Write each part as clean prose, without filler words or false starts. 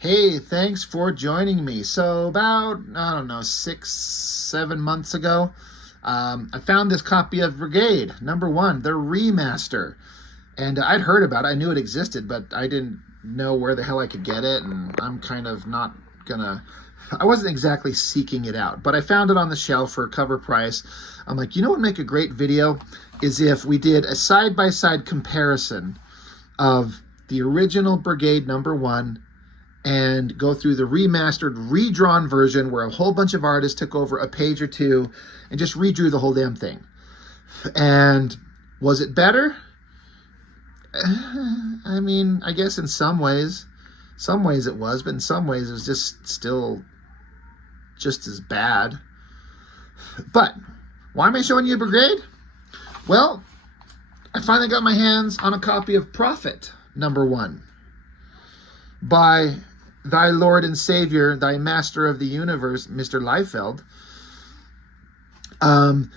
Hey, thanks for joining me. So about, I don't know, 6, 7 months ago, I found this copy of Brigade, #1, the remaster. And I'd heard about it. I knew it existed, but I didn't know where the hell I could get it. And I'm kind of not gonna, I wasn't exactly seeking it out, but I found it on the shelf for a cover price. I'm like, you know what would make a great video is if we did a side-by-side comparison of the original Brigade #1 and go through the remastered, redrawn version where a whole bunch of artists took over a page or two and just redrew the whole damn thing. And was it better? I mean, I guess in some ways it was, but in some ways it was just still just as bad. But why am I showing you Brigade? Well, I finally got my hands on a copy of Prophet #1 by thy Lord and Savior, thy Master of the Universe, Mr. Liefeld. I'm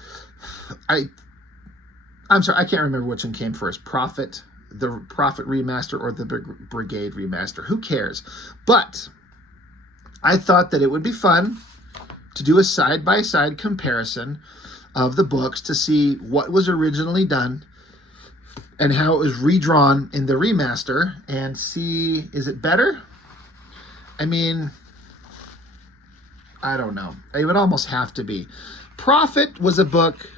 sorry, I can't remember which one came first, the Prophet remaster or the Brigade remaster. Who cares? But I thought that it would be fun to do a side-by-side comparison of the books to see what was originally done and how it was redrawn in the remaster and see, is it better? I mean, I don't know. It would almost have to be. Prophet was a book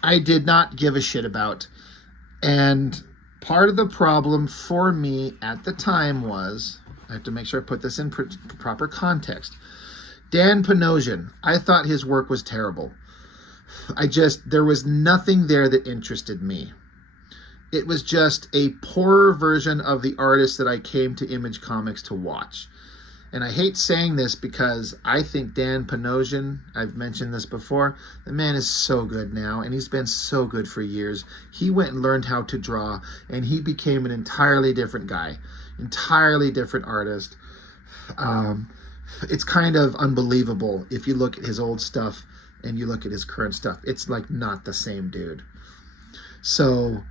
I did not give a shit about. And part of the problem for me at the time was, I have to make sure I put this in proper context. Dan Panosian, I thought his work was terrible. There was nothing there that interested me. It was just a poorer version of the artist that I came to Image Comics to watch. And I hate saying this because I think Dan Panosian, I've mentioned this before, the man is so good now, and he's been so good for years. He went and learned how to draw, and he became an entirely different guy, entirely different artist. It's kind of unbelievable if you look at his old stuff and you look at his current stuff. It's like not the same dude. So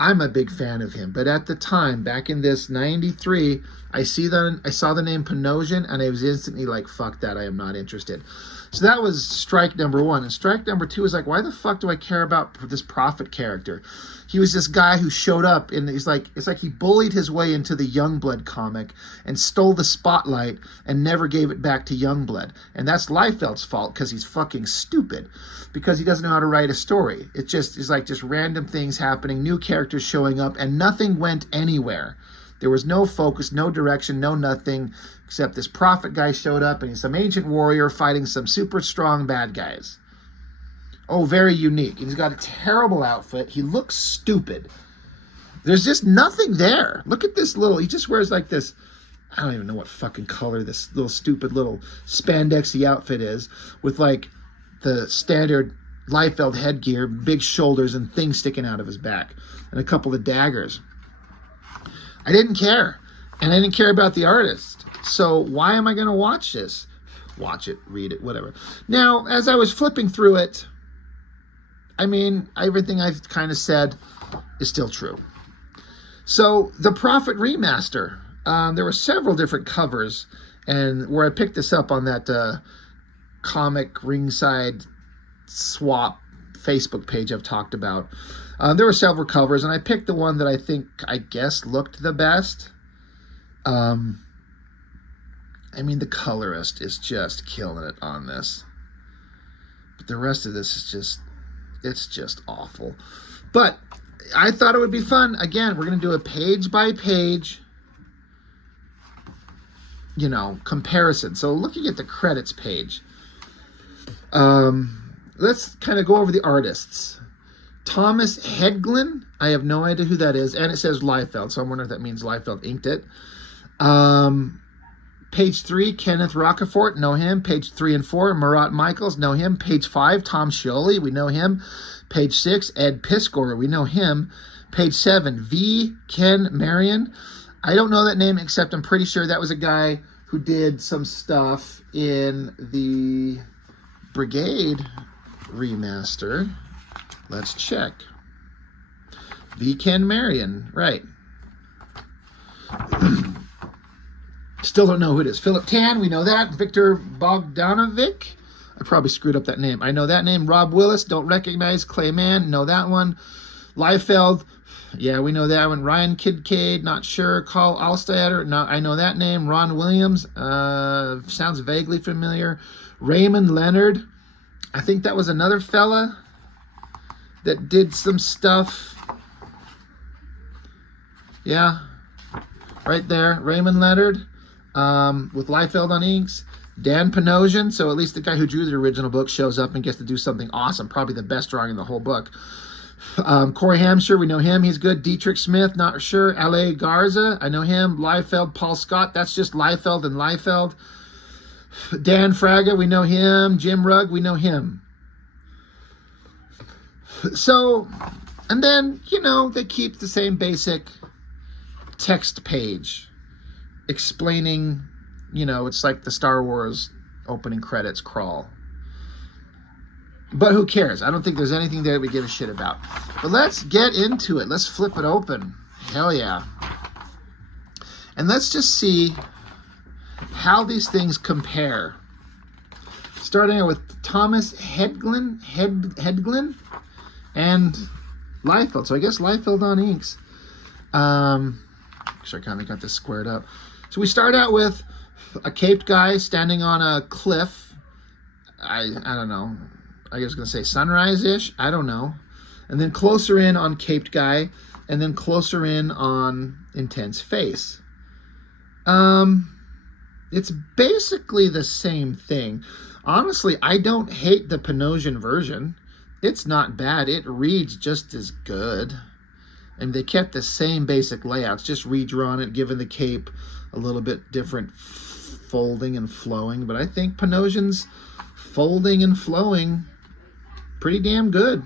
I'm a big fan of him, but at the time, back in this 93, I saw the name Panosian, and I was instantly like, fuck that, I am not interested. So that was strike #1. And strike #2 is like, why the fuck do I care about this Prophet character? He was this guy who showed up, and it's like he bullied his way into the Youngblood comic and stole the spotlight and never gave it back to Youngblood. And that's Liefeld's fault because he's fucking stupid, because he doesn't know how to write a story. It's like just random things happening, new characters showing up, and nothing went anywhere. There was no focus, no direction, no nothing, except this Prophet guy showed up, and he's some ancient warrior fighting some super strong bad guys. Oh, very unique. He's got a terrible outfit. He looks stupid. There's just nothing there. Look at this he just wears like this, I don't even know what fucking color this little stupid little spandexy outfit is, with like the standard Liefeld headgear, big shoulders, and things sticking out of his back, and a couple of daggers. I didn't care, and I didn't care about the artist. So why am I going to watch this? Watch it, read it, whatever. Now, as I was flipping through it, I mean, everything I've kind of said is still true. So the Prophet remaster, there were several different covers, and where I picked this up on that comic ringside swap Facebook page I've talked about. There were several covers, and I picked the one that I guess looked the best. I mean, the colorist is just killing it on this. But the rest of this is it's just awful. But I thought it would be fun. Again, we're going to do a page by page, comparison. So looking at the credits page, let's kind of go over the artists. Thomas Hedglin, I have no idea who that is, and it says Liefeld, so I'm wondering if that means Liefeld inked it. Page 3, Kenneth Rockefort, know him. Page 3 and 4, Marat Michaels, know him. Page 5, Tom Scioli, we know him. Page 6, Ed Piskor, we know him. Page 7, V. Ken Marion. I don't know that name, except I'm pretty sure that was a guy who did some stuff in the Brigade remaster. Let's check. V. Ken Marion, right. Still don't know who it is. Philip Tan, we know that. Victor Bogdanovic. I probably screwed up that name. I know that name. Rob Willis, don't recognize. Clay Mann, know that one. Liefeld, yeah, we know that one. Ryan Kincaid, not sure. Carl Alstadter, no, I know that name. Ron Williams, sounds vaguely familiar. Raymond Leonard, I think that was another fella that did some stuff. Yeah, right there, Raymond Leonard, with Liefeld on inks. Dan Panosian, so at least the guy who drew the original book shows up and gets to do something awesome, probably the best drawing in the whole book. Corey Hampshire, we know him, he's good. Dietrich Smith, not sure. L.A. Garza, I know him. Liefeld, Paul Scott, that's just Liefeld and Liefeld. Dan Fraga, we know him. Jim Rugg, we know him. So, and then, you know, they keep the same basic text page explaining, you know, it's like the Star Wars opening credits crawl. But who cares? I don't think there's anything there we give a shit about. But let's get into it. Let's flip it open. Hell yeah. And let's just see how these things compare. Starting with Thomas Hedglin and Liefeld. So I guess Liefeld on inks. Sure, I kind of got this squared up. So we start out with a caped guy standing on a cliff. I don't know. I was going to say sunrise-ish. I don't know. And then closer in on caped guy. And then closer in on intense face. It's basically the same thing. Honestly, I don't hate the Panosian version. It's not bad. It reads just as good. And they kept the same basic layouts, just redrawn it, given the cape a little bit different folding and flowing. But I think Panosian's folding and flowing pretty damn good.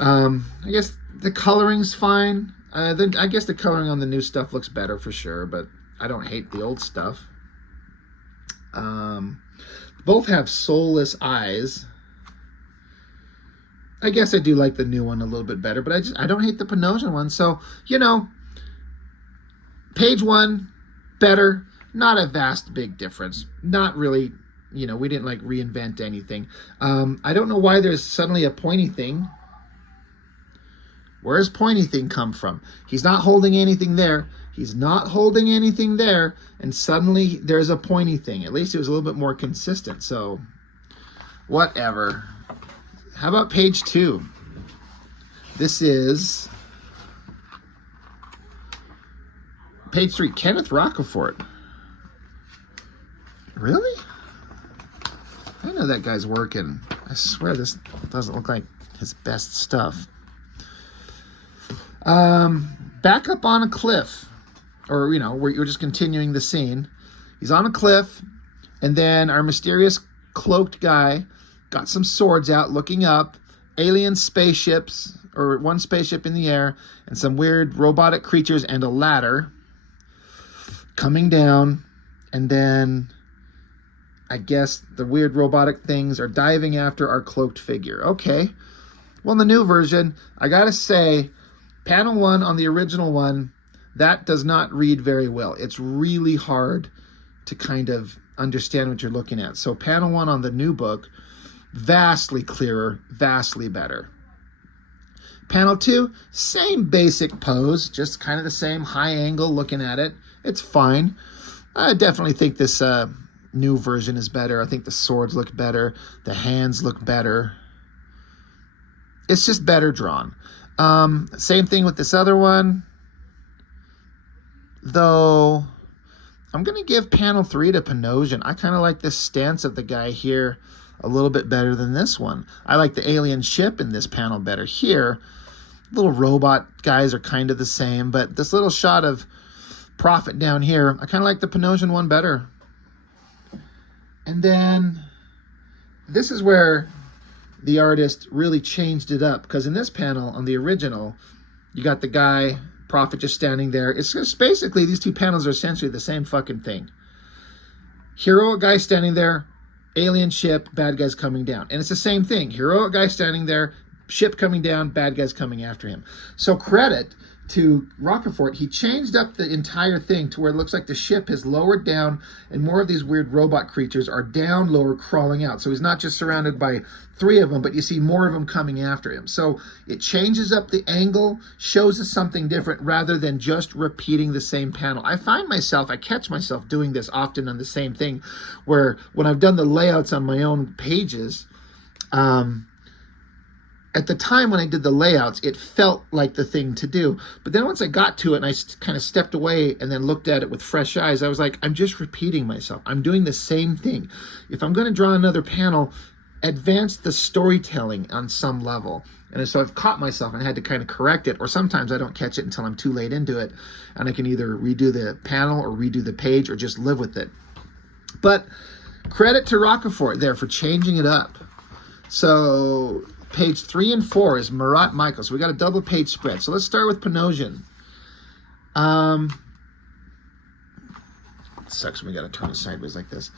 I guess the coloring's fine. I guess the coloring on the new stuff looks better for sure, but I don't hate the old stuff. Both have soulless eyes. I guess I do like the new one a little bit better, but I don't hate the Panosian one. So, you know, page one, better. Not a vast big difference. Not really, you know, we didn't like reinvent anything. I don't know why there's suddenly a pointy thing. Where's pointy thing come from? He's not holding anything there. He's not holding anything there. And suddenly there's a pointy thing. At least it was a little bit more consistent. So, whatever. How about page two? This is page three, Kenneth Rockefort. Really? I know that guy's working. I swear this doesn't look like his best stuff. Back up on a cliff. Or, you know, where you're just continuing the scene. He's on a cliff, and then our mysterious cloaked guy got some swords out, looking up, alien spaceships, or one spaceship in the air, and some weird robotic creatures and a ladder coming down, and then I guess the weird robotic things are diving after our cloaked figure. Okay. Well, in the new version, I gotta say, panel one on the original one, that does not read very well. It's really hard to kind of understand what you're looking at. So panel one on the new book, vastly clearer, vastly better. Panel two, same basic pose, just kind of the same high angle looking at it. It's fine. I definitely think this new version is better. I think the swords look better. The hands look better. It's just better drawn. Same thing with this other one. Though, I'm going to give panel 3 to Panosian. I kind of like this stance of the guy here a little bit better than this one. I like the alien ship in this panel better here. Little robot guys are kind of the same, but this little shot of Prophet down here, I kind of like the Panosian one better. And then, this is where the artist really changed it up, because in this panel, on the original, you got the guy... Prophet just standing there. It's just basically, these two panels are essentially the same fucking thing. Heroic guy standing there, alien ship, bad guys coming down. And it's the same thing. Heroic guy standing there, ship coming down, bad guys coming after him. So credit to Rockefort, he changed up the entire thing to where it looks like the ship has lowered down and more of these weird robot creatures are down lower crawling out. So he's not just surrounded by 3 of them, but you see more of them coming after him. So it changes up the angle, shows us something different rather than just repeating the same panel. I catch myself doing this often on the same thing, where when I've done the layouts on my own pages, at the time when I did the layouts, it felt like the thing to do. But then once I got to it and I kind of stepped away and then looked at it with fresh eyes, I was like, I'm just repeating myself. I'm doing the same thing. If I'm going to draw another panel, advance the storytelling on some level. And so I've caught myself and I had to kind of correct it, or sometimes I don't catch it until I'm too late into it. And I can either redo the panel or redo the page or just live with it. But credit to Rockefort there for changing it up. So page 3 and 4 is Marat Michaels. So we got a double page spread. So let's start with Panosian. It sucks when we got to turn it sideways like this.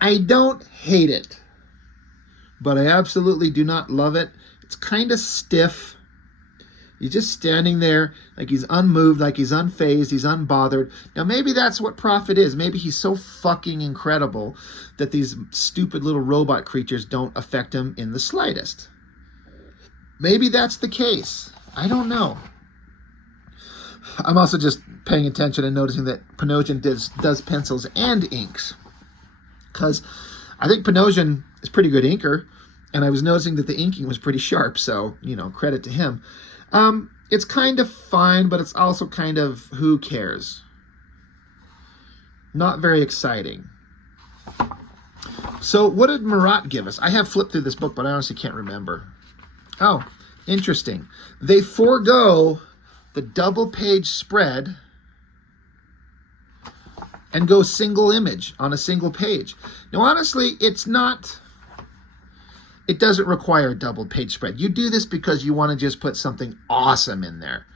I don't hate it, but I absolutely do not love it. It's kind of stiff. He's just standing there like he's unmoved, like he's unfazed, he's unbothered. Now, maybe that's what Prophet is. Maybe he's so fucking incredible that these stupid little robot creatures don't affect him in the slightest. Maybe that's the case. I don't know. I'm also just paying attention and noticing that Panosian does pencils and inks, because I think Panosian is pretty good inker, and I was noticing that the inking was pretty sharp, so, you know, credit to him. It's kind of fine, but it's also kind of, who cares? Not very exciting. So what did Marat give us? I have flipped through this book, but I honestly can't remember. Oh, interesting. They forego the double page spread and go single image on a single page. Now, honestly, it doesn't require a double page spread. You do this because you want to just put something awesome in there.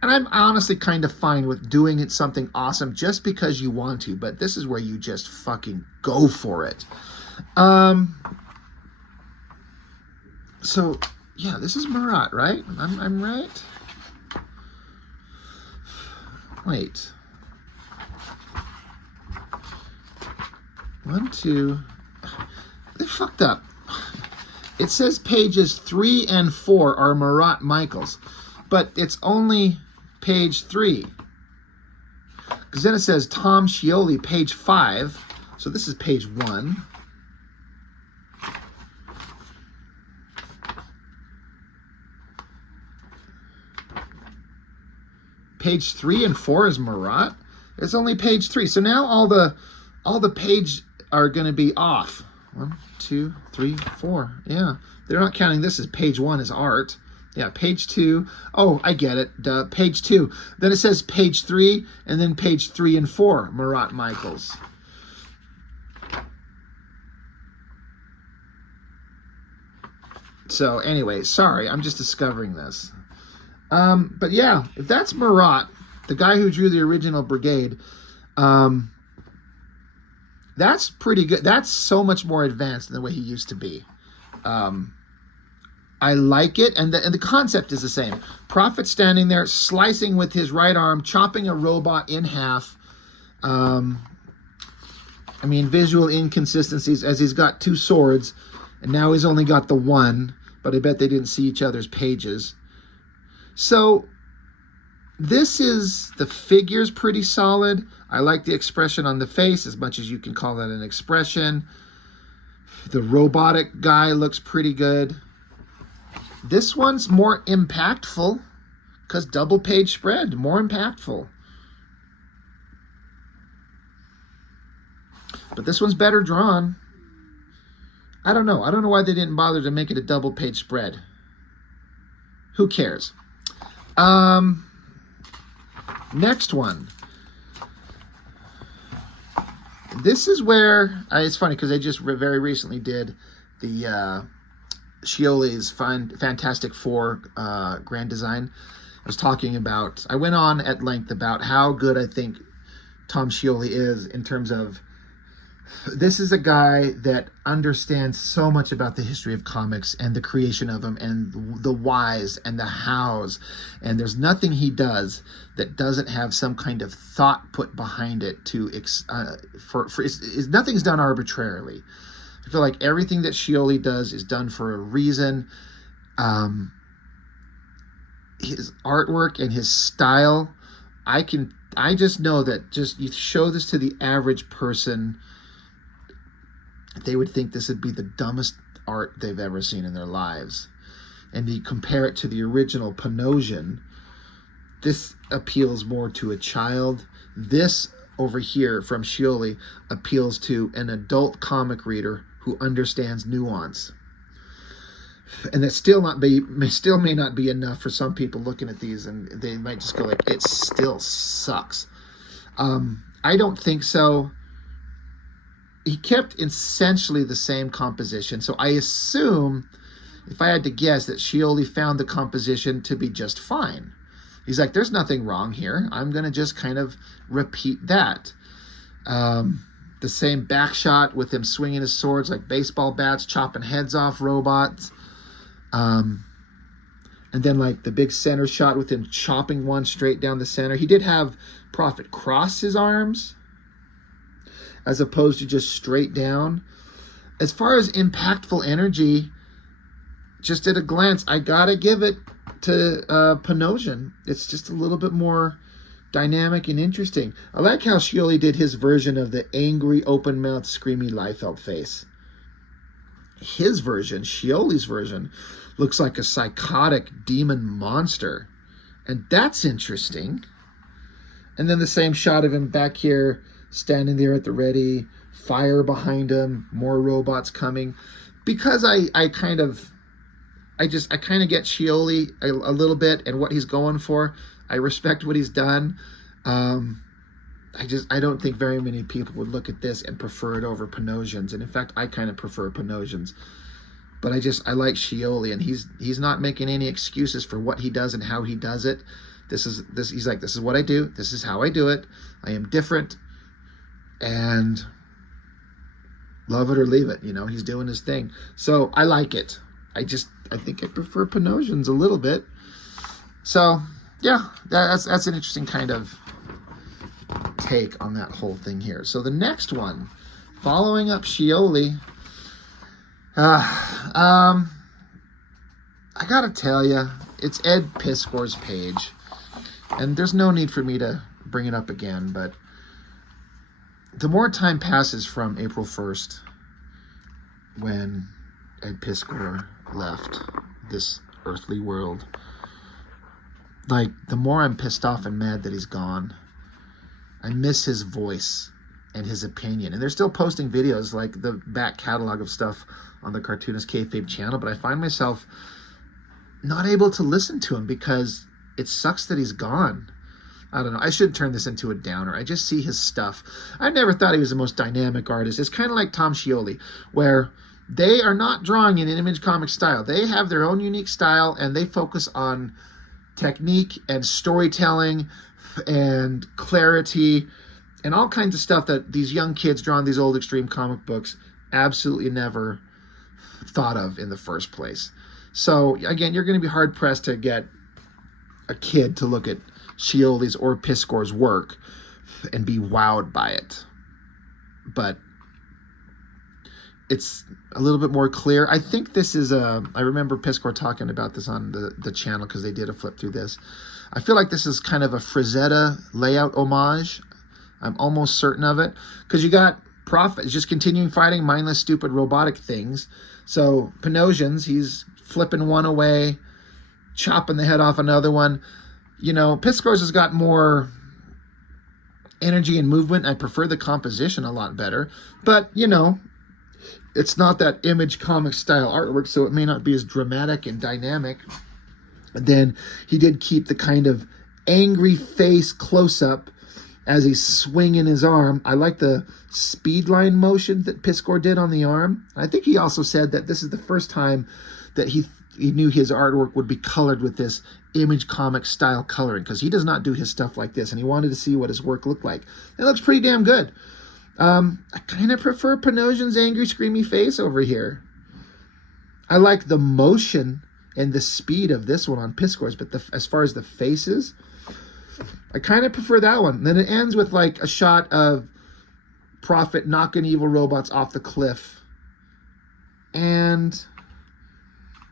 And I'm honestly kind of fine with doing it something awesome just because you want to, but this is where you just fucking go for it. So, yeah, this is Marat, right? I'm right? Wait. 1, 2. They fucked up. It says pages 3 and 4 are Marat Michaels, but it's only page 3. Because then it says Tom Scioli, page 5. So this is page 1. Page 3 and 4 is Marat. It's only page 3. So now all the page are going to be off. 1, 2, 3, 4. Yeah, they're not counting this as page 1 as art. Yeah, page 2. Oh, I get it. Page 2. Then it says page 3, and then page 3 and 4, Marat Michaels. So anyway, sorry, I'm just discovering this. But yeah, if that's Marat, the guy who drew the original Brigade, that's pretty good. That's so much more advanced than the way he used to be. I like it, and the concept is the same. Prophet standing there, slicing with his right arm, chopping a robot in half. I mean, visual inconsistencies as he's got 2 swords, and now he's only got the one, but I bet they didn't see each other's pages. So the figure's pretty solid. I like the expression on the face as much as you can call that an expression. The robotic guy looks pretty good. This one's more impactful because double page spread, more impactful. But this one's better drawn. I don't know. I don't know why they didn't bother to make it a double page spread. Who cares? Next one. This is where, it's funny because I just very recently did the Scioli's Fantastic Four Grand Design. I went on at length about how good I think Tom Scioli is in terms of This is a guy that understands so much about the history of comics and the creation of them and the whys and the hows. And there's nothing he does that doesn't have some kind of thought put behind it nothing's done arbitrarily. I feel like everything that Scioli does is done for a reason. His artwork and his style, I just know that just you show this to the average person, they would think this would be the dumbest art they've ever seen in their lives. And you compare it to the original Panosian, this appeals more to a child. This over here from Scioli appeals to an adult comic reader who understands nuance. And that still may not be enough for some people looking at these, and they might just go like, it still sucks. I don't think so. He kept essentially the same composition, so I assume, if I had to guess, that Scioli found the composition to be just fine. He's like, there's nothing wrong here. I'm going to just kind of repeat that. The same back shot with him swinging his swords like baseball bats, chopping heads off robots. And then like the big center shot with him chopping one straight down the center. He did have Prophet cross his arms as opposed to just straight down. As far as impactful energy, just at a glance, I gotta give it to Panosian. It's just a little bit more dynamic and interesting. I like how Scioli did his version of the angry, open-mouthed, screamy Liefeld face. His version, Scioli's version, looks like a psychotic demon monster. And that's interesting. And then the same shot of him back here, standing there at the ready, fire behind him, more robots coming. Because I kind of get Scioli a little bit and what he's going for. I respect what he's done. I don't think very many people would look at this and prefer it over Panosian's. And in fact, I kind of prefer Panosian's. But I like Scioli, and he's not making any excuses for what he does and how he does it. He's like, this is what I do. This is how I do it. I am different, and love it or leave it. You know, he's doing his thing. So I like it. I think I prefer Panosian's a little bit. So yeah, that's an interesting kind of take on that whole thing here. So the next one, following up Scioli, I gotta tell you, it's Ed Piskor's page, and there's no need for me to bring it up again, but the more time passes from April 1st, when Ed Piskor left this earthly world, like, the more I'm pissed off and mad that he's gone. I miss his voice and his opinion. And they're still posting videos, like the back catalog of stuff on the Cartoonist Kayfabe channel, but I find myself not able to listen to him because it sucks that he's gone. I don't know. I should turn this into a downer. I just see his stuff. I never thought he was the most dynamic artist. It's kind of like Tom Scioli, where they are not drawing in an Image Comics style. They have their own unique style, and they focus on technique and storytelling and clarity and all kinds of stuff that these young kids drawing these old extreme comic books absolutely never thought of in the first place. So again, you're going to be hard pressed to get a kid to look at Scioli's or Piskor's work and be wowed by it. But it's a little bit more clear. I think this is I remember Piskor talking about this on the channel because they did a flip through this. I feel like this is kind of a Frazetta layout homage. I'm almost certain of it. Because you got Prophet just continuing fighting mindless, stupid, robotic things. So Panosian's, he's flipping one away, chopping the head off another one. You know, Piskor's has got more energy and movement. I prefer the composition a lot better. But, you know, it's not that Image Comics style artwork, so it may not be as dramatic and dynamic. And then he did keep the kind of angry face close-up as he's swinging his arm. I like the speed line motion that Piskor did on the arm. I think he also said that this is the first time that he knew his artwork would be colored with this Image Comics style coloring, because he does not do his stuff like this, and he wanted to see what his work looked like. It looks pretty damn good. I kind of prefer Panosian's angry, screamy face over here. I like the motion and the speed of this one on Piscor's, but as far as the faces, I kind of prefer that one. And then it ends with like a shot of Prophet knocking evil robots off the cliff. And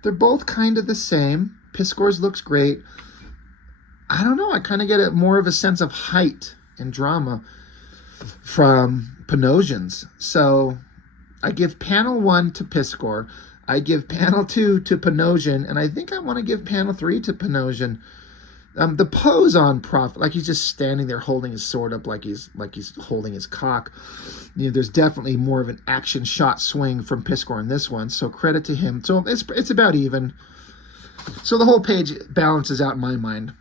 they're both kind of the same. Piscor's looks great. I don't know. I kind of get more of a sense of height and drama from Panosian's. So I give panel 1 to Piscor. I give panel 2 to Panosian. And I think I want to give panel 3 to Panosian. The pose on Prophet, like he's just standing there holding his sword up like he's holding his cock. You know, there's definitely more of an action shot swing from Piscor in this one, so credit to him. So it's about even. So the whole page balances out in my mind.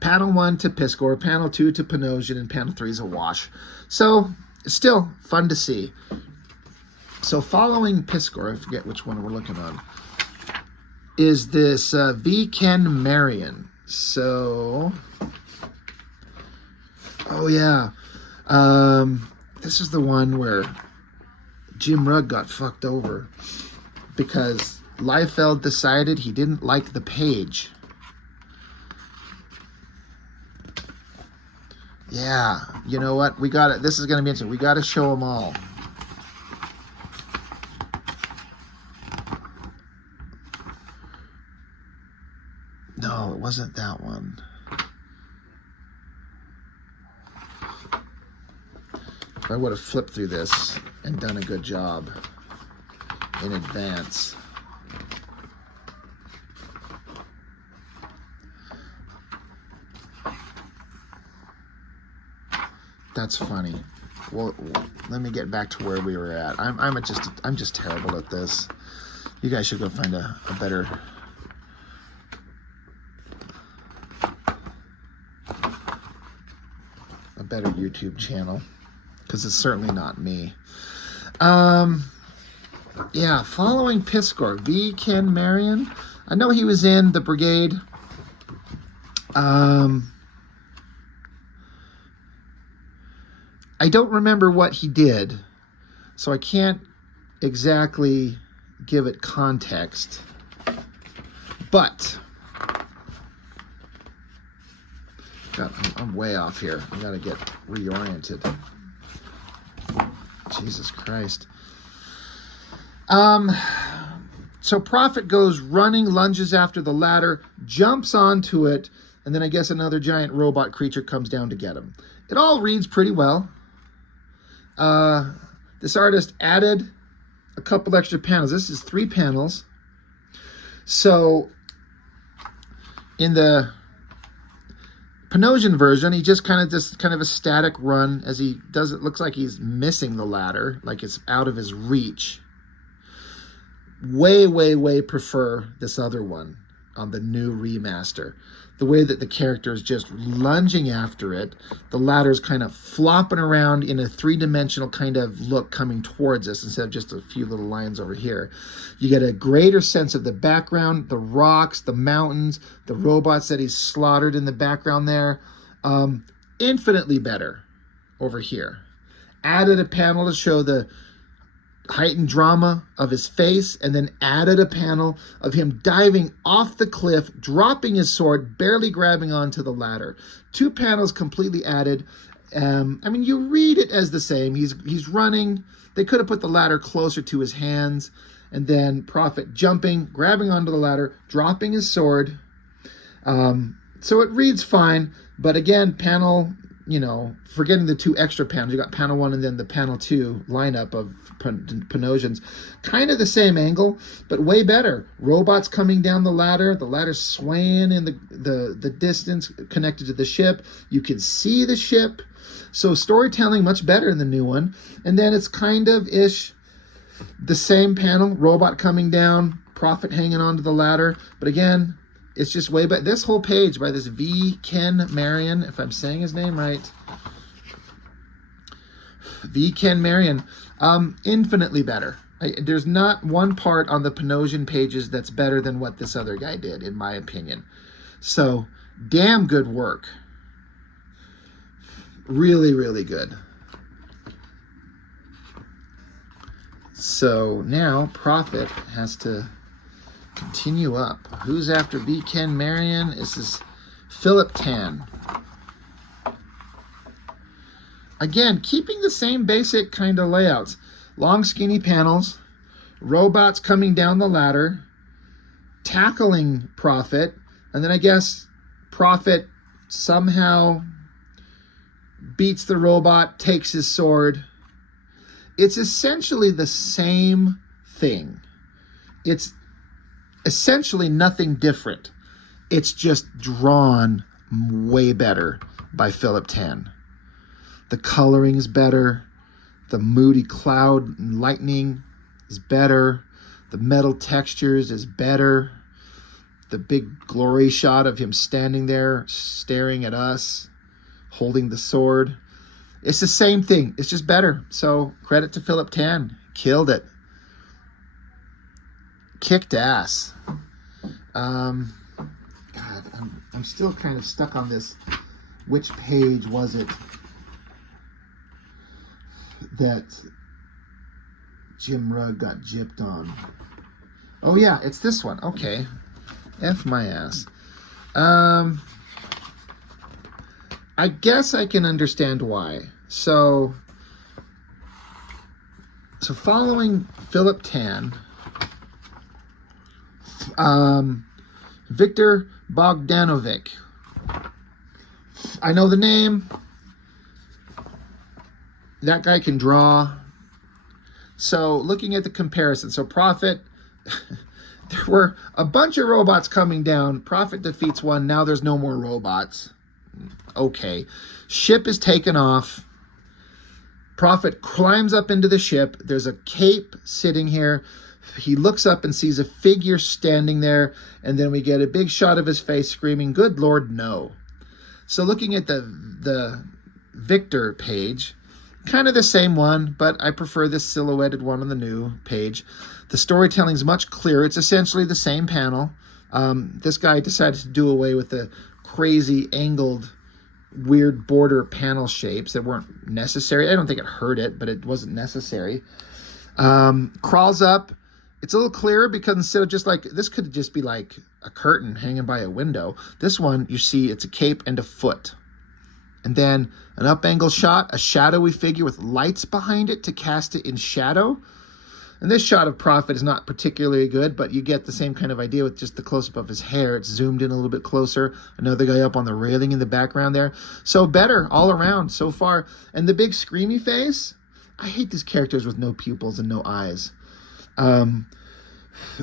Panel 1 to Piscor, panel 2 to Panosian, and panel 3 is a wash. So it's still fun to see. So following Piscor, I forget which one we're looking on, is this V. Ken Marion. So, oh yeah, this is the one where Jim Rugg got fucked over because Liefeld decided he didn't like the page. Yeah, you know what? We got it. This is going to be interesting. We got to show them all. No, it wasn't that one. I would have flipped through this and done a good job in advance. That's funny. Well, let me get back to where we were at. I'm just terrible at this. You guys should go find a better YouTube channel, because it's certainly not me. Yeah, following Piscor, V. Ken Marion. I know he was in the Brigade. I don't remember what he did, so I can't exactly give it context. But God, I'm way off here. I gotta get reoriented. Jesus Christ. So Prophet goes running, lunges after the ladder, jumps onto it, and then I guess another giant robot creature comes down to get him. It all reads pretty well. This artist added a couple extra panels. This is 3 panels. So in the Panosian version, he just kind of a static run as he does. It looks like he's missing the ladder, like it's out of his reach. Way prefer this other one on the new remaster. The way that the character is just lunging after it, the ladder's kind of flopping around in a 3-dimensional kind of look coming towards us instead of just a few little lines over here. You get a greater sense of the background, the rocks, the mountains, the robots that he's slaughtered in the background there. Infinitely better over here. Added a panel to show the heightened drama of his face, and then added a panel of him diving off the cliff, dropping his sword, barely grabbing onto the ladder. 2 panels completely added. I mean, you read it as the same. He's running. They could have put the ladder closer to his hands, and then Prophet jumping, grabbing onto the ladder, dropping his sword. So it reads fine, but again, panel, you know, forgetting the 2 extra panels, you got panel 1 and then the panel 2 lineup of Panosians. Kind of the same angle, but way better. Robots coming down the ladder swaying in the distance connected to the ship. You can see the ship. So storytelling much better in the new one. And then it's kind of ish the same panel, robot coming down, Prophet hanging onto the ladder. But again, it's just way better. This whole page by this V. Ken Marion, if I'm saying his name right. V. Ken Marion, infinitely better. There's not one part on the Panosian pages that's better than what this other guy did, in my opinion. So, damn good work. Really good. So now Prophet has to continue up. Who's after B. Ken Marion? This is Philip Tan. Again, keeping the same basic kind of layouts. Long, skinny panels, robots coming down the ladder, tackling Prophet, and then I guess Prophet somehow beats the robot, takes his sword. It's essentially the same thing. It's essentially nothing different. It's just drawn way better by Philip Tan. The coloring is better. The moody cloud and lightning is better. The metal textures is better. The big glory shot of him standing there staring at us, holding the sword. It's the same thing. It's just better. So credit to Philip Tan. Killed it. Kicked ass. God, I'm still kind of stuck on this. Which page was it that Jim Rugg got gypped on? Oh yeah, it's this one. Okay. F my ass. I guess I can understand why. So following Philip Tan, Victor Bogdanovic. I know the name. That guy can draw. So looking at the comparison, so Prophet, there were a bunch of robots coming down. Prophet defeats one. Now there's no more robots. Okay. Ship is taken off. Prophet climbs up into the ship. There's a cape sitting here. He looks up and sees a figure standing there. And then we get a big shot of his face screaming, "Good Lord, no." So looking at the Victor page, kind of the same one, but I prefer this silhouetted one on the new page. The storytelling is much clearer. It's essentially the same panel. This guy decided to do away with the crazy angled weird border panel shapes that weren't necessary. I don't think it hurt it, but it wasn't necessary. Crawls up. It's a little clearer because instead of just like, this could just be like a curtain hanging by a window. This one, you see it's a cape and a foot. And then an up angle shot, a shadowy figure with lights behind it to cast it in shadow. And this shot of Prophet is not particularly good, but you get the same kind of idea with just the close-up of his hair. It's zoomed in a little bit closer. Another guy up on the railing in the background there. So better all around so far. And the big screamy face, I hate these characters with no pupils and no eyes.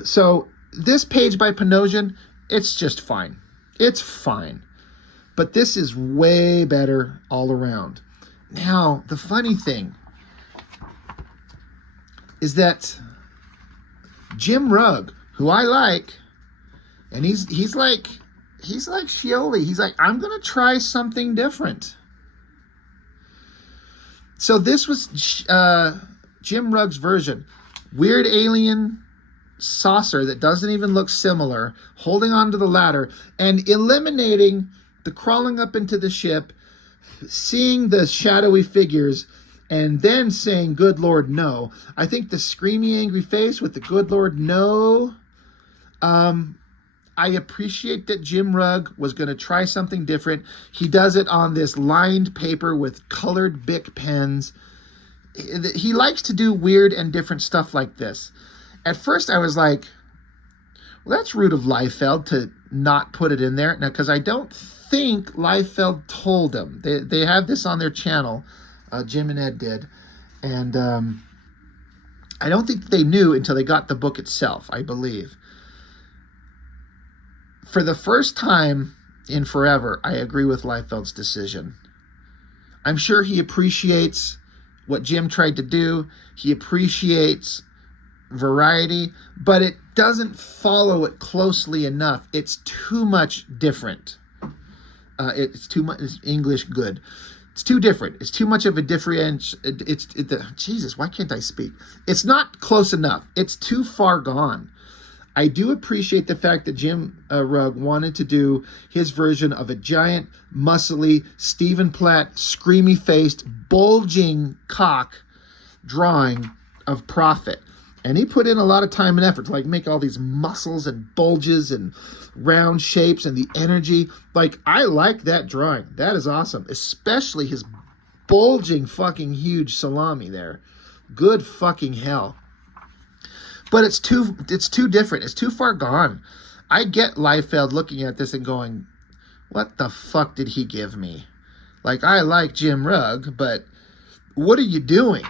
So this page by Panosian, it's just fine. It's fine. But this is way better all around. Now, the funny thing is that Jim Rugg, who I like, and he's like Scioli. He's like, I'm gonna try something different. So this was Jim Rugg's version. Weird alien saucer that doesn't even look similar, holding onto the ladder and eliminating the crawling up into the ship, seeing the shadowy figures, and then saying, "Good Lord, no." I think the screamy, angry face with the "Good Lord, no." I appreciate that Jim Rugg was going to try something different. He does it on this lined paper with colored Bic pens. He likes to do weird and different stuff like this. At first, I was like, well, that's rude of Liefeld to not put it in there. Now, because I don't think Liefeld told him. They have this on their channel. Jim and Ed did. And I don't think they knew until they got the book itself, I believe. For the first time in forever, I agree with Liefeld's decision. I'm sure he appreciates what Jim tried to do. He appreciates variety, but it doesn't follow it closely enough. It's too much different. It's too much English good. It's too different. It's too much of a difference. Jesus, why can't I speak? It's not close enough. It's too far gone. I do appreciate the fact that Jim Rugg wanted to do his version of a giant, muscly, Stephen Platt, screamy-faced, bulging cock drawing of Prophet. And he put in a lot of time and effort to like make all these muscles and bulges and round shapes and the energy. Like, I like that drawing. That is awesome. Especially his bulging fucking huge salami there. Good fucking hell. But it's too different. It's too far gone. I get Liefeld looking at this and going, what the fuck did he give me? Like, I like Jim Rugg, but what are you doing?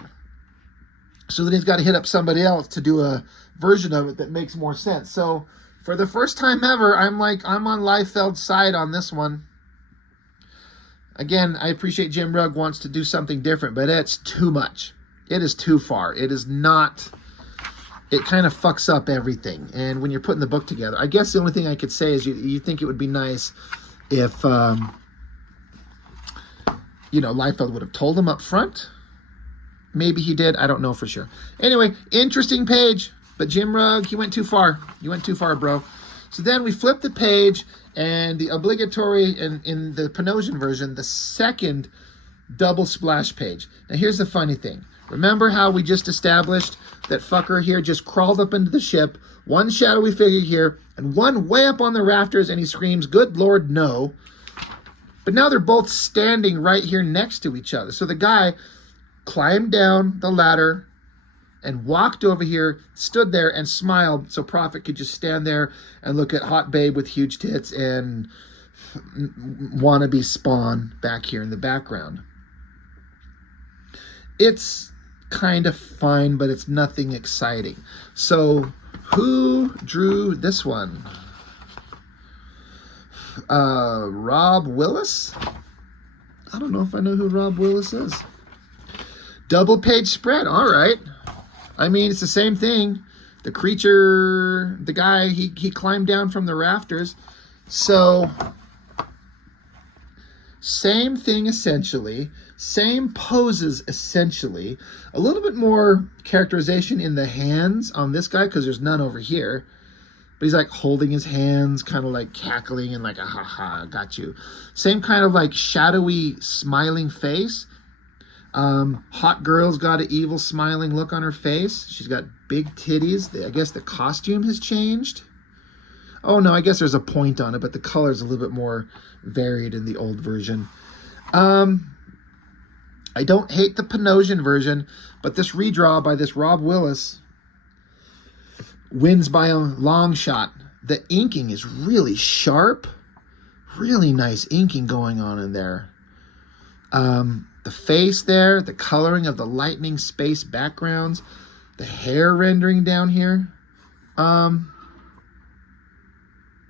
So then he's got to hit up somebody else to do a version of it that makes more sense. So for the first time ever, I'm on Liefeld's side on this one. Again, I appreciate Jim Rugg wants to do something different, but it's too much. It is too far. It is not... It kind of fucks up everything. And when you're putting the book together, I guess the only thing I could say is you think it would be nice if, Liefeld would have told him up front. Maybe he did. I don't know for sure. Anyway, interesting page. But Jim Rugg, he went too far. You went too far, bro. So then we flip the page, and the obligatory, in the Panosian version, the second double splash page. Now, here's the funny thing. Remember how we just established that fucker here just crawled up into the ship, one shadowy figure here, and one way up on the rafters, and he screams, "Good Lord, no." But now they're both standing right here next to each other. So the guy climbed down the ladder and walked over here, stood there and smiled so Prophet could just stand there and look at hot babe with huge tits and wannabe Spawn back here in the background. It's kind of fine, but it's nothing exciting. So who drew this one? Rob Willis? I don't know if I know who Rob Willis is. Double page spread. All right. I mean, it's the same thing. The creature, the guy, he climbed down from the rafters. So same thing essentially. Same poses essentially. A little bit more characterization in the hands on this guy because there's none over here. But he's like holding his hands, kind of like cackling and like, ah, ha, ha, got you. Same kind of like shadowy smiling face. Hot girl's got an evil smiling look on her face. She's got big titties. I guess the costume has changed. Oh no, I guess there's a point on it, but the color's a little bit more varied in the old version. I don't hate the Panosian version, but this redraw by this Rob Willis wins by a long shot. The inking is really sharp. Really nice inking going on in there. The face there, the coloring of the lightning space backgrounds, the hair rendering down here.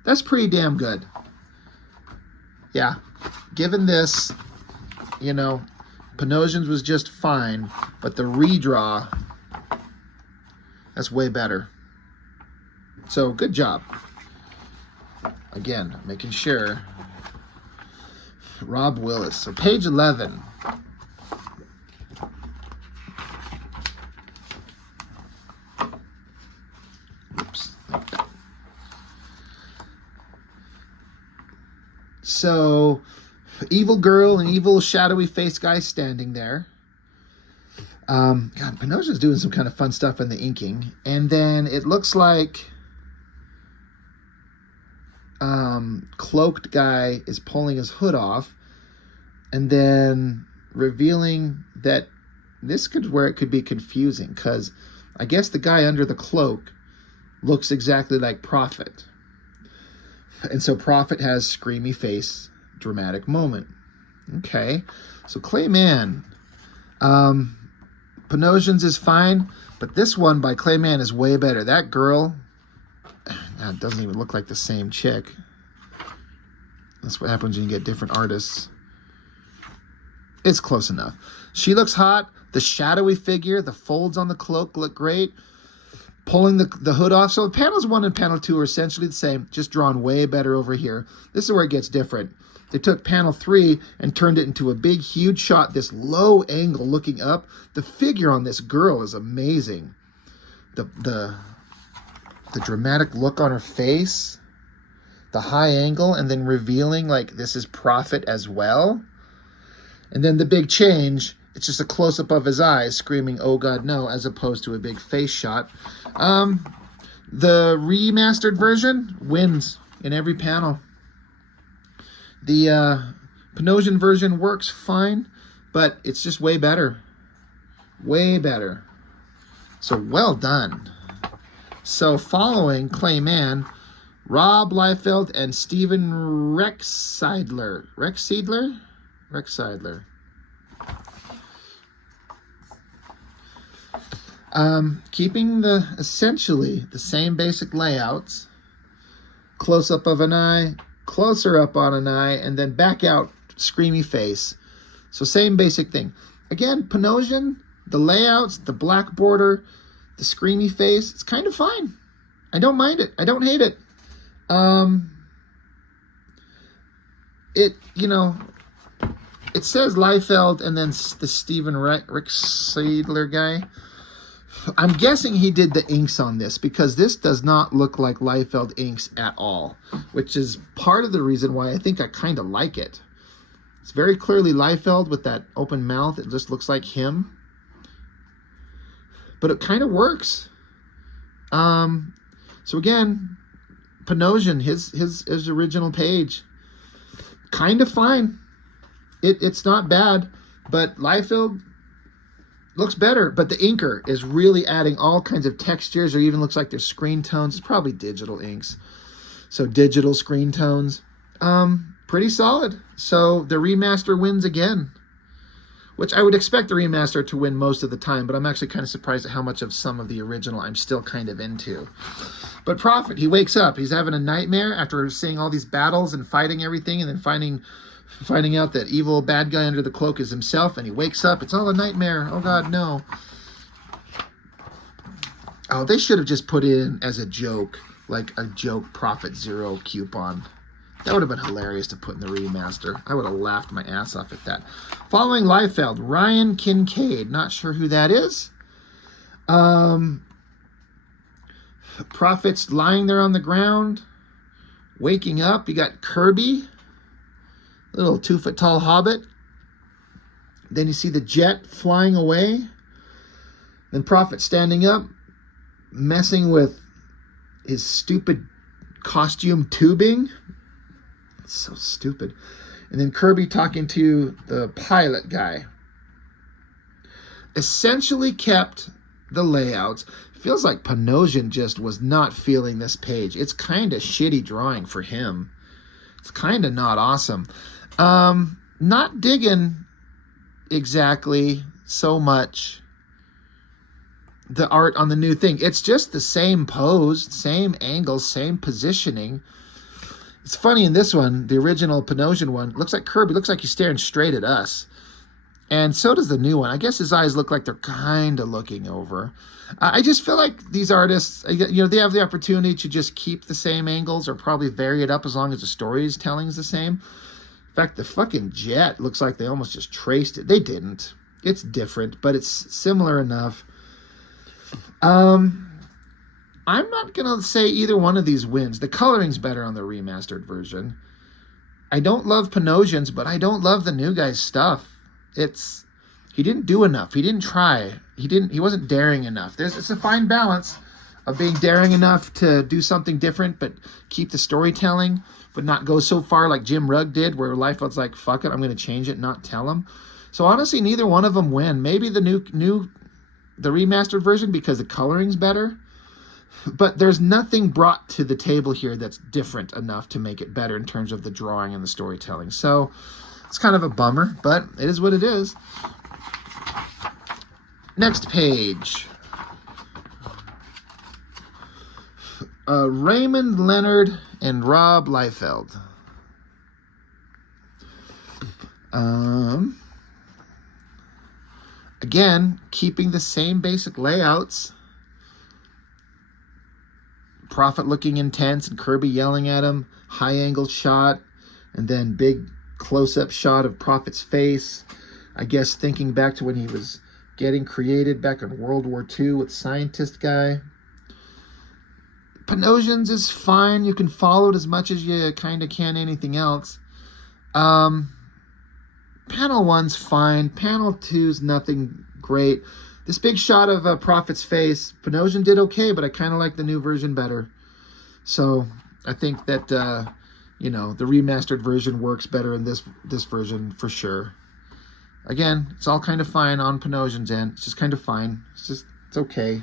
That's pretty damn good. Yeah, given this, Panosian's was just fine, but the redraw, that's way better. So, good job. Again, making sure. Rob Willis. So, page 11. Oops. Like that. So, evil girl and evil shadowy face guy standing there. God, Panosian's doing some kind of fun stuff in the inking. And then it looks like cloaked guy is pulling his hood off and then revealing that this could where it could be confusing because I guess the guy under the cloak looks exactly like Prophet. And so Prophet has screamy face, dramatic moment. Okay, so Clayman. Panosian's is fine, but this one by Clayman is way better. That girl, that doesn't even look like the same chick. That's what happens when you get different artists. It's close enough. She looks hot. The shadowy figure, the folds on the cloak look great. Pulling the hood off. So panels 1 and panel 2 are essentially the same, just drawn way better over here. This is where it gets different. They took panel 3 and turned it into a big, huge shot, this low angle looking up. The figure on this girl is amazing. The dramatic look on her face, the high angle, and then revealing like this is Prophet as well. And then the big change It's just a close-up of his eyes screaming, "Oh God, no," as opposed to a big face shot. The remastered version wins in every panel. The Panosian version works fine, but it's just way better. Way better. So well done. So following Clayman, Rob Liefeld and Steven Rexseidler. Rexseidler. Keeping essentially the same basic layouts. Close up of an eye, closer up on an eye, and then back out, screamy face. So same basic thing. Again, Panosian, the layouts, the black border, the screamy face, it's kind of fine. I don't mind it. I don't hate it. It says Liefeld and then the Steven Rexseidler guy. I'm guessing he did the inks on this because this does not look like Liefeld inks at all, which is part of the reason why I think I kind of like it. It's very clearly Liefeld with that open mouth. It just looks like him. But it kind of works. So again, Panosian, his original page, kind of fine. It's not bad, but Liefeld looks better. But the inker is really adding all kinds of textures, or even looks like there's screen tones. It's probably digital inks, so digital screen tones. Pretty solid. So the remaster wins again, which I would expect the remaster to win most of the time, but I'm actually kind of surprised at how much of some of the original I'm still kind of into. But Prophet, he wakes up. He's having a nightmare after seeing all these battles and fighting everything, and then finding out that evil bad guy under the cloak is himself, and he wakes up. It's all a nightmare. Oh God, no. Oh, they should have just put in as a joke, like a joke Prophet Zero coupon. That would have been hilarious to put in the remaster. I would have laughed my ass off at that. Following Liefeld, Ryan Kincaid. Not sure who that is. Prophet's lying there on the ground, waking up. You got Kirby, little 2-foot-tall hobbit. Then you see the jet flying away. Then Prophet standing up, messing with his stupid costume tubing. It's so stupid. And then Kirby talking to the pilot guy. Essentially kept the layouts. Feels like Panosian just was not feeling this page. It's kind of shitty drawing for him. It's kind of not awesome. Not digging exactly so much the art on the new thing. It's just the same pose, same angle, same positioning. It's funny in this one, the original Panosian one, looks like Kirby, looks like he's staring straight at us. And so does the new one. I guess his eyes look like they're kind of looking over. I just feel like these artists, they have the opportunity to just keep the same angles or probably vary it up as long as the storytelling is the same. In fact, the fucking jet looks like they almost just traced it. They didn't. It's different, but it's similar enough. I'm not going to say either one of these wins. The coloring's better on the remastered version. I don't love Panosian's, but I don't love the new guy's stuff. He didn't do enough. He didn't try. He wasn't daring enough. It's a fine balance of being daring enough to do something different, but keep the storytelling, but not go so far like Jim Rugg did, where Liefeld's like, fuck it, I'm going to change it, not tell him. So honestly, neither one of them win. Maybe the remastered version because the coloring's better. But there's nothing brought to the table here that's different enough to make it better in terms of the drawing and the storytelling. So it's kind of a bummer, but it is what it is. Next page. Raymond Leonard and Rob Liefeld. Again, keeping the same basic layouts. Prophet looking intense and Kirby yelling at him. High angle shot. And then big close-up shot of Prophet's face. I guess thinking back to when he was getting created back in World War II with Scientist Guy. Panosian's is fine. You can follow it as much as you kind of can anything else. Panel 1's fine. Panel 2's nothing great. This big shot of Prophet's face, Panosian did okay, but I kind of like the new version better. So I think that, you know, the remastered version works better in this version for sure. Again, it's all kind of fine on Panosian's end. It's just kind of fine. It's okay.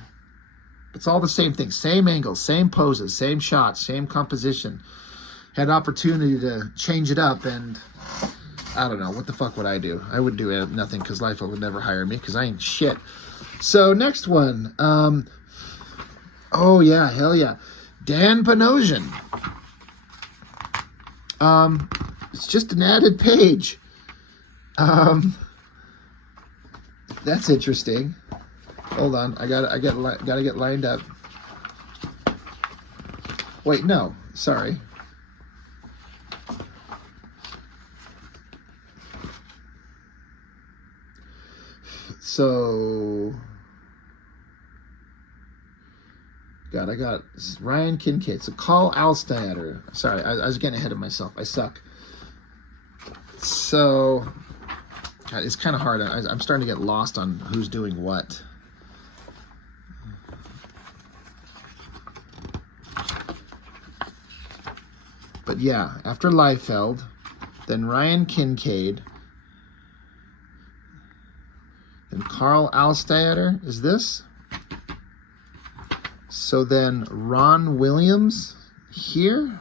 It's all the same thing. Same angles, same poses, same shots, same composition. Had opportunity to change it up, and I don't know. What the fuck would I do? I would do nothing, because Liefeld would never hire me, because I ain't shit. So next one. Oh yeah, hell yeah. Dan Panosian. It's just an added page. That's interesting. Hold on, I gotta get lined up. Wait, no, sorry. So, I got Ryan Kincaid. So Carl Alstadter. Sorry, I was getting ahead of myself. I suck. So, God, it's kind of hard. I'm starting to get lost on who's doing what. But yeah, after Liefeld, then Ryan Kincaid, then Carl Alstadter is this. So then Ron Williams here.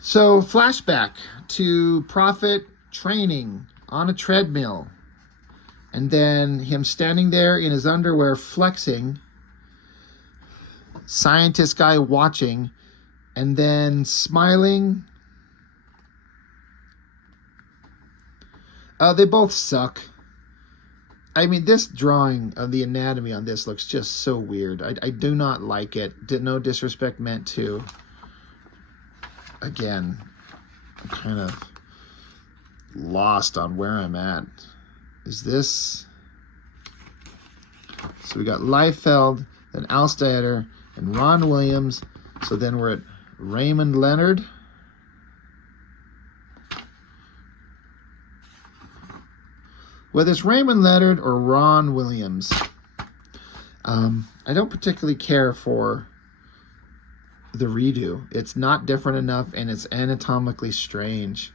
So flashback to Prophet training on a treadmill, and then him standing there in his underwear flexing, scientist guy watching, and then smiling. They both suck. I mean, this drawing of the anatomy on this looks just so weird. I do not like it. No disrespect meant to. Again, I'm kind of lost on where I'm at. Is this... So we got Liefeld, then Alstadter, and Ron Williams. So then we're at Raymond Leonard. Whether it's Raymond Leonard or Ron Williams, I don't particularly care for the redo. It's not different enough, and it's anatomically strange.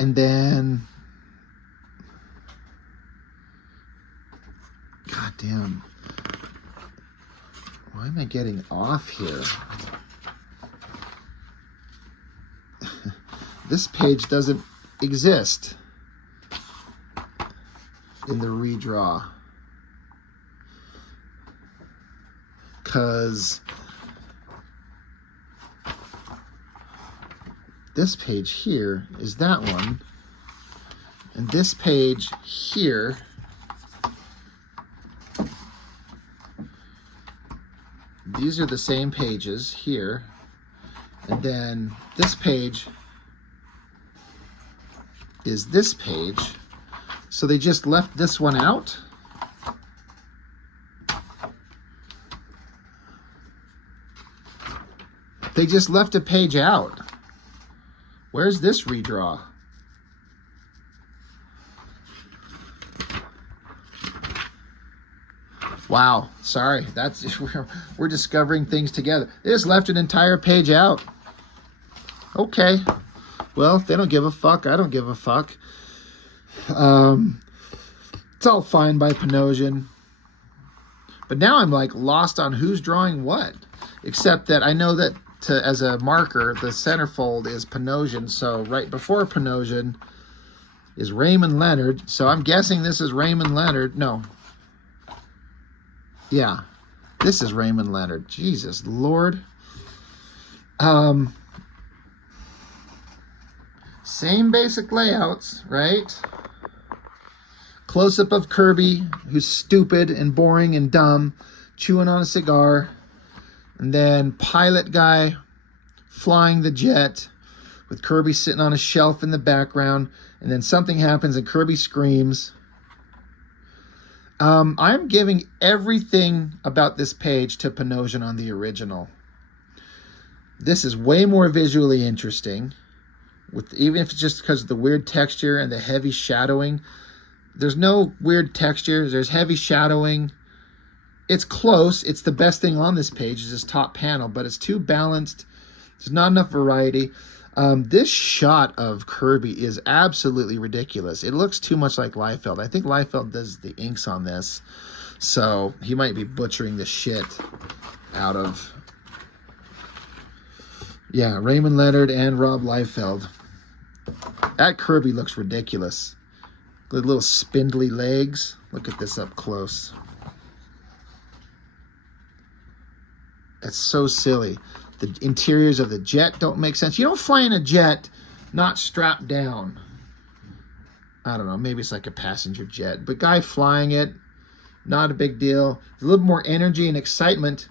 And then, God damn, why am I getting off here? This page doesn't exist in the redraw, because this page here is that one, and this page here these are the same pages here, and then this page is this page. So they just left this one out? They just left a page out. Where's this redraw? Wow, sorry. That's just, we're discovering things together. They just left an entire page out. Okay. Well, if they don't give a fuck, I don't give a fuck. It's all fine by Panosian, but now I'm like lost on who's drawing what, except that I know that as a marker the centerfold is Panosian, so right before Panosian is Raymond Leonard, so I'm guessing this is Raymond Leonard. No, yeah, this is Raymond Leonard. Jesus Lord. Same basic layouts, right? Close-up of Kirby, who's stupid and boring and dumb, chewing on a cigar. And then pilot guy flying the jet with Kirby sitting on a shelf in the background. And then something happens and Kirby screams. I'm giving everything about this page to Panosian on the original. This is way more visually interesting, with even if it's just because of the weird texture and the heavy shadowing. There's no weird texture. There's heavy shadowing. It's close. It's the best thing on this page is this top panel, but it's too balanced. There's not enough variety. This shot of Kirby is absolutely ridiculous. It looks too much like Liefeld. I think Liefeld does the inks on this, so he might be butchering the shit out of... Yeah, Raymond Leonard and Rob Liefeld. That Kirby looks ridiculous. The little spindly legs. Look at this up close. That's so silly. The interiors of the jet don't make sense. You don't fly in a jet not strapped down. I don't know. Maybe it's like a passenger jet. But guy flying it, not a big deal. There's a little more energy and excitement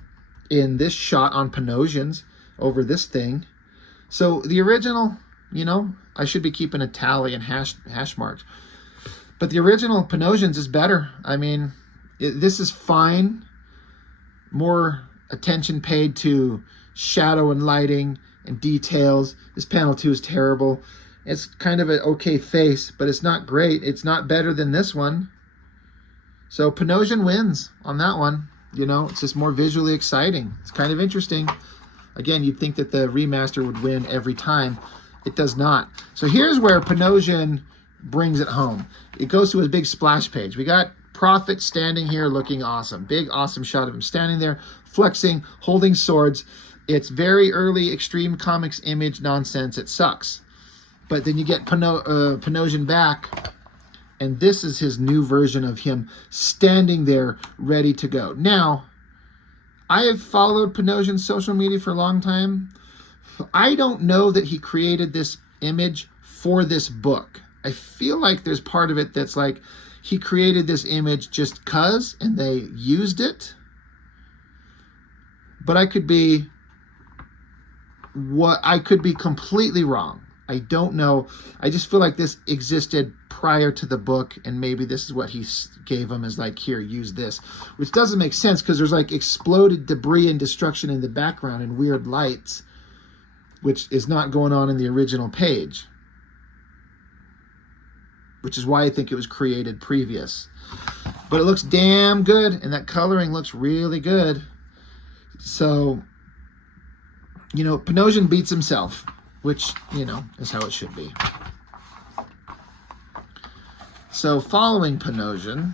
in this shot on Panosian's over this thing. So the original, you know, I should be keeping a tally and hash marks. But the original Panosian's is better. I mean, this is fine. More attention paid to shadow and lighting and details. This panel 2 is terrible. It's kind of an okay face, but it's not great. It's not better than this one. So Panosian wins on that one. You know, it's just more visually exciting. It's kind of interesting. Again, you'd think that the remaster would win every time. It does not. So here's where Panosian brings it home. It goes to his big splash page. We got Prophet standing here looking awesome. Big, awesome shot of him standing there, flexing, holding swords. It's very early Extreme Comics image nonsense. It sucks. But then you get Panosian back, and this is his new version of him standing there ready to go. Now, I have followed Panosian's social media for a long time. I don't know that he created this image for this book. I feel like there's part of it that's like he created this image just cuz and they used it. But I could be completely wrong. I don't know. I just feel like this existed prior to the book, and maybe this is what he gave him as like, here, use this, which doesn't make sense because there's like exploded debris and destruction in the background and weird lights, which is not going on in the original page, which is why I think it was created previous. But it looks damn good, and that coloring looks really good. So, you know, Panosian beats himself, which, you know, is how it should be. So, following Panosian,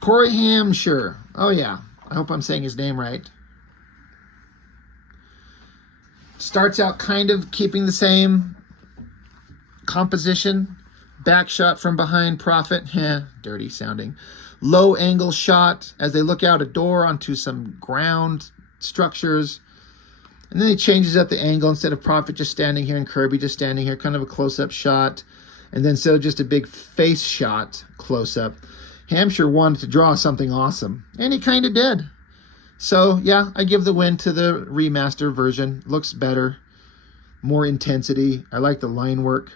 Corey Hampshire. Oh, yeah. I hope I'm saying his name right. Starts out kind of keeping the same composition. Back shot from behind Prophet. Dirty sounding. Low angle shot as they look out a door onto some ground structures. And then he changes up the angle. Instead of Prophet just standing here and Kirby just standing here, kind of a close-up shot. And then instead of just a big face shot close-up, Hampshire wanted to draw something awesome. And he kind of did. So, yeah, I give the win to the remaster version. Looks better. More intensity. I like the line work.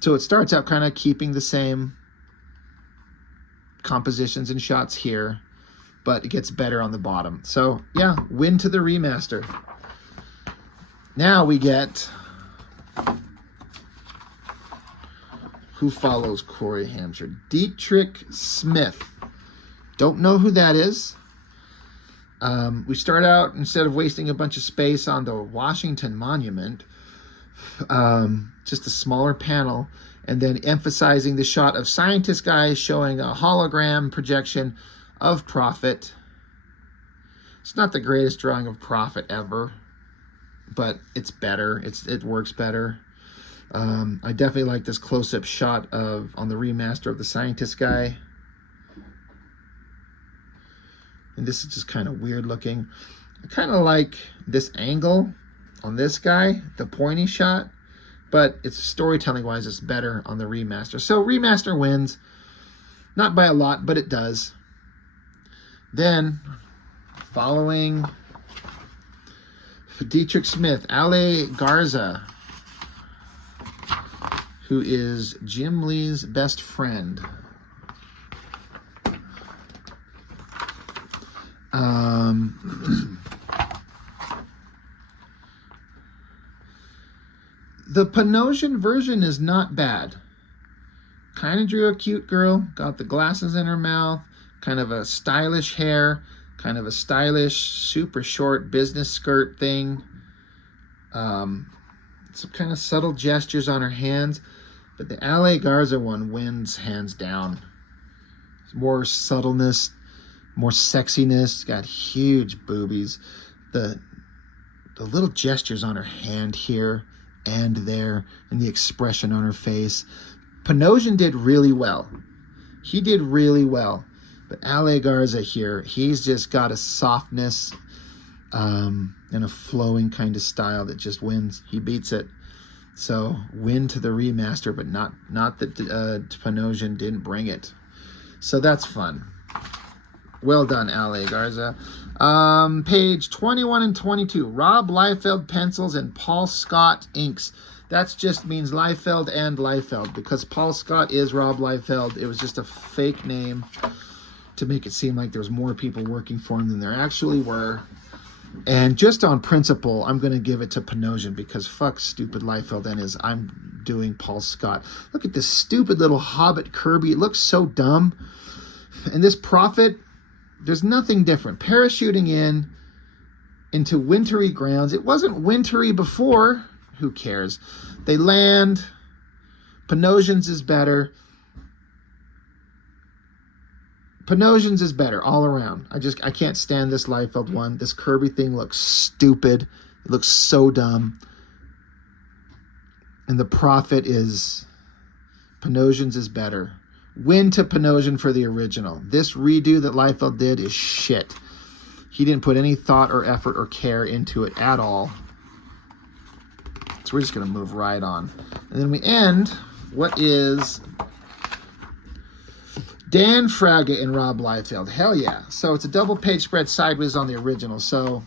So it starts out kind of keeping the same compositions and shots here, but it gets better on the bottom. So, yeah, win to the remaster. Now we get... Who follows Corey Hampshire? Dietrich Smith. Don't know who that is. We start out, instead of wasting a bunch of space on the Washington Monument, just a smaller panel, and then emphasizing the shot of scientist guy showing a hologram projection of Prophet. It's not the greatest drawing of Prophet ever, but it's better. It works better. I definitely like this close-up shot on the remaster of the scientist guy. And this is just kind of weird looking. I kind of like this angle on this guy, the pointy shot, but it's storytelling wise, it's better on the remaster. So remaster wins, not by a lot, but it does. Then following Dietrich Smith, Ale Garza, who is Jim Lee's best friend. The Panosian version is not bad. Kind of drew a cute girl, got the glasses in her mouth, kind of a stylish hair, kind of a stylish, super short business skirt thing. Some kind of subtle gestures on her hands, but the Ale Garza one wins hands down. More subtleness, more sexiness, got huge boobies. The little gestures on her hand here and there, and the expression on her face. Panosian did really well. He did really well. But Ale Garza here, he's just got a softness and a flowing kind of style that just wins. He beats it. So win to the remaster, but not that Panosian didn't bring it. So that's fun. Well done, Ale Garza. Page 21 and 22. Rob Liefeld pencils and Paul Scott inks. That just means Liefeld and Liefeld, because Paul Scott is Rob Liefeld. It was just a fake name to make it seem like there's more people working for him than there actually were. And just on principle, I'm going to give it to Panosian, because fuck stupid Liefeld and I'm doing Paul Scott. Look at this stupid little Hobbit Kirby. It looks so dumb. And this Prophet, there's nothing different. Parachuting into wintry grounds. It wasn't wintry before. Who cares? They land. Panosian's is better. Panosian's is better all around. I can't stand this Liefeld one. This Kirby thing looks stupid. It looks so dumb. And the Prophet is... Panosian's is better. Win to Panosian for the original. This redo that Liefeld did is shit. He didn't put any thought or effort or care into it at all. So we're just going to move right on. And then we end, what is Dan Fraga and Rob Liefeld. Hell yeah. So it's a double page spread sideways on the original. So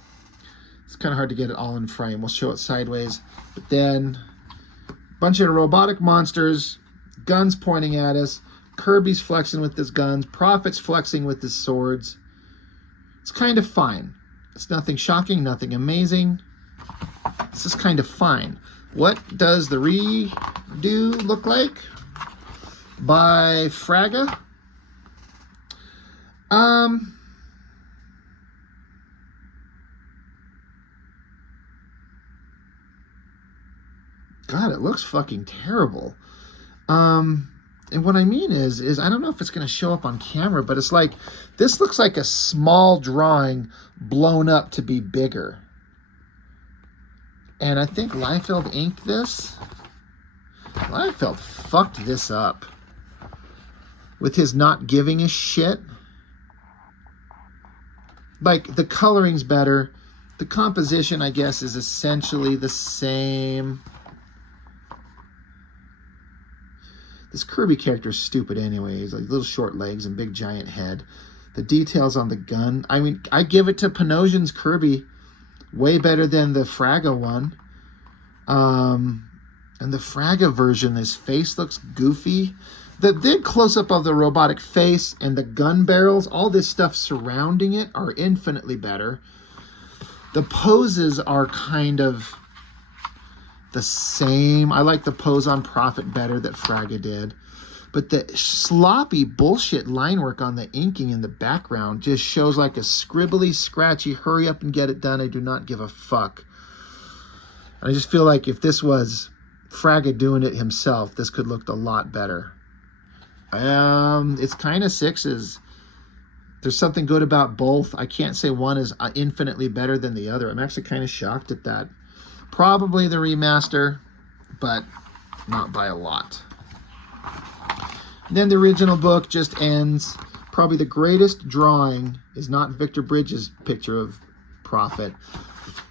it's kind of hard to get it all in frame. We'll show it sideways. But then a bunch of robotic monsters, guns pointing at us, Kirby's flexing with his guns, Prophet's flexing with his swords. It's kind of fine. It's nothing shocking, nothing amazing. This is kind of fine. What does the redo look like by Fraga? God, it looks fucking terrible. And what I mean is I don't know if it's going to show up on camera, but it's like, this looks like a small drawing blown up to be bigger. And I think Liefeld inked this. Liefeld fucked this up with his not giving a shit. Like, the coloring's better. The composition, I guess, is essentially the same. This Kirby character is stupid anyway. He's like little short legs and big giant head. The details on the gun. I mean, I give it to Panosian's Kirby. Way better than the Fraga one. And the Fraga version, his face looks goofy. The big close-up of the robotic face and the gun barrels, all this stuff surrounding it, are infinitely better. The poses are kind of the same. I like the pose on Prophet better that Fraga did. But the sloppy bullshit line work on the inking in the background just shows like a scribbly, scratchy, hurry up and get it done, I do not give a fuck. And I just feel like if this was Fraga doing it himself, this could look a lot better. It's kind of sixes. There's something good about both. I can't say one is infinitely better than the other. I'm actually kind of shocked at that. Probably the remaster, but not by a lot. Then the original book just ends. Probably the greatest drawing is not Victor Bridges' picture of Prophet,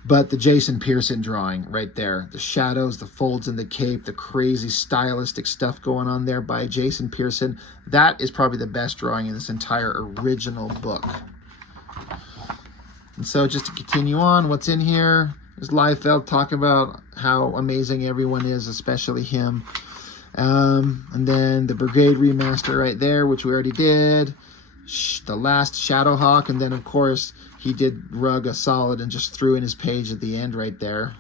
but the Jason Pearson drawing right there. The shadows, the folds in the cape, the crazy stylistic stuff going on there by Jason Pearson. That is probably the best drawing in this entire original book. And so just to continue on, what's in here is Liefeld talking about how amazing everyone is, especially him. And then the Brigade remaster right there, which we already did. The last Shadowhawk, and then of course he did Rugg a solid and just threw in his page at the end right there.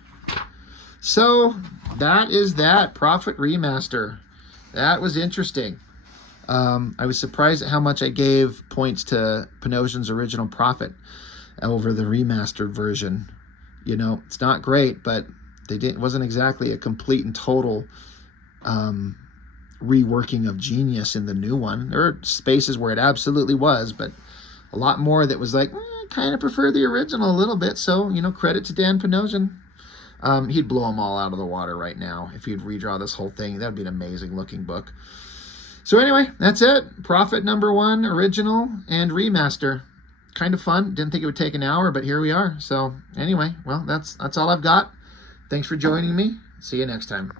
So that is that Prophet Remaster. That was interesting. I was surprised at how much I gave points to Panosian's original Prophet over the remastered version. You know, it's not great, but it wasn't exactly a complete and total reworking of genius in the new one. There are spaces where it absolutely was, but a lot more that was like, I kind of prefer the original a little bit. So, you know, credit to Dan Panosian. He'd blow them all out of the water right now. If he'd redraw this whole thing, that'd be an amazing looking book. So anyway, that's it. Prophet #1, original and remaster. Kind of fun. Didn't think it would take an hour, but here we are. So anyway, well, that's all I've got. Thanks for joining me. See you next time.